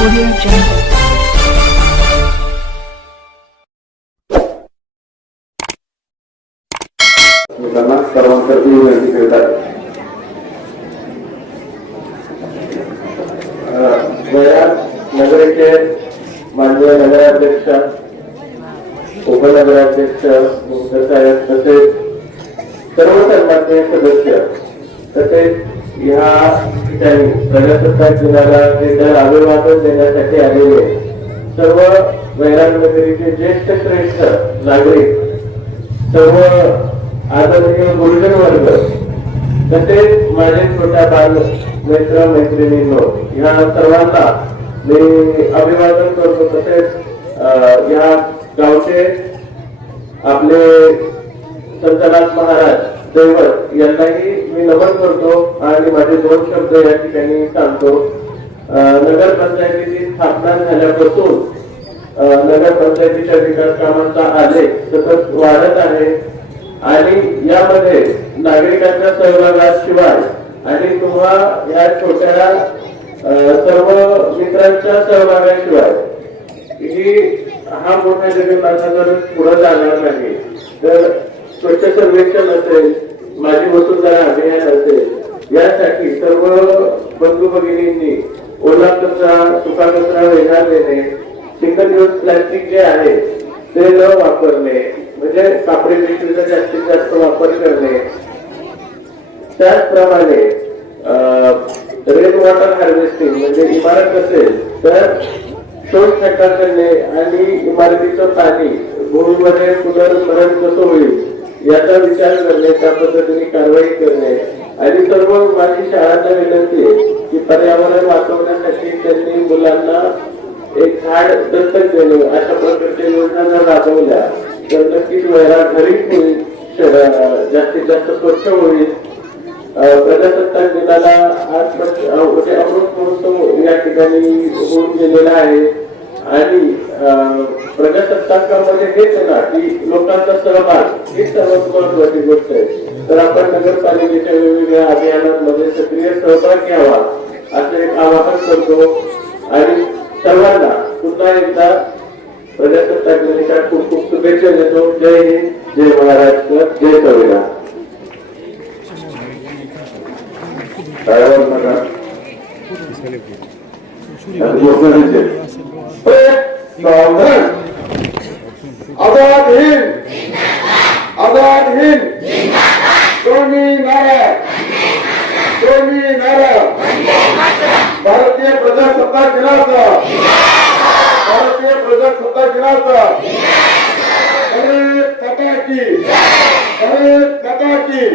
Audio Jungle. लोकांना सर्वांसाठी विनंती करतात गया नगरचे माननीय नगराध्यक्ष उपनगराध्यक्ष मुख्य साहेब तसेच सर्व सन्माननीय सदस्य तसेच ह्या ठिकाणी प्रजासत्ताक दिनाला जे दर अभिवादन देण्यासाठी आलेले सर्व वैराग नगरीचे ज्येष्ठ श्रेष्ठ नागरिक सर्व आदरणीय गुरुजन वर्ग तसेच माझे छोट्या बाल मित्र मैत्रिणींनो या सर्वांना मी अभिवादन करतो. तसेच अं, या गावचे आपले संतनाथ महाराज दैवत यांनाही मी नमन करतो आणि माझे दोन शब्द या ठिकाणी सांगतो. नगर नगरपंचायतीची स्थापना झाल्यापासून नगर नगरपंचायतीच्या विकास कामांचा आलेख सतत वाढत आहे. आणि यामध्ये नागरिकांच्या सहभागाशिवाय आणि तुम्हा या छोट्या अं, सर्व मित्रांच्या सहभागाशिवाय ही हा मोठा जमीन जर पुढे जाणार नाही. तर स्वच्छ सर्वेक्षण असेल माझी वसुंधरा अभियान असेल यासाठी सर्व बंधू भगिनींनी ओला कचरा सुका कचरा वेगळा देणे सिंगल यूज प्लास्टिक जे आहे ते न वापरणे म्हणजे कापडी पिशवीचा जास्तीत जास्त वापर करणे. त्याचप्रमाणे रेन वॉटर हार्वेस्टिंग म्हणजे इमारत असेल तर शोध छटा करणे आणि इमारतीचं पाणी भूमीमध्ये पुनर्भरण कसं होईल याचा विचार करणे त्या पद्धतीने कारवाई करणे. आणि सर्व माझी शाळांना विनंती आहे की पर्यावरण वाचवण्यासाठी त्यांनी मुलांना एक झाड दत्तक देणे अशा प्रकारच्या योजना जर राबवल्या तर नक्कीच वेळा घरी होईल जास्तीत जास्त स्वच्छ होईल. अं, प्रजासत्ताक दिनाला आज अमृत महोत्सव या ठिकाणी होऊन गेलेला आहे. आणि प्रजासत्ताकामध्ये हेच ना की लोकांचा सहभाग ही सर्वात महत्वाची गोष्ट आहे. तर आपण नगरपालिकेच्या वेगवेगळ्या अभियानांमध्ये सक्रिय सहभाग घ्यावा असे एक आवाहन करतो. आणि सर्वांना पुन्हा एकदा प्रजासत्ताक दिनाच्या खूप खूप शुभेच्छा देतो. जय हिंद जय महाराष्ट्र जय संविधान नका आणि मोटरीचे. सावधान आझाद हिंद आझाद हिंद दोन्ही नारा दोन्ही नारा भारतीय प्रजासत्ताक दिनाचा भारतीय प्रजासत्ताक दिनाचा भारत माता की भारत की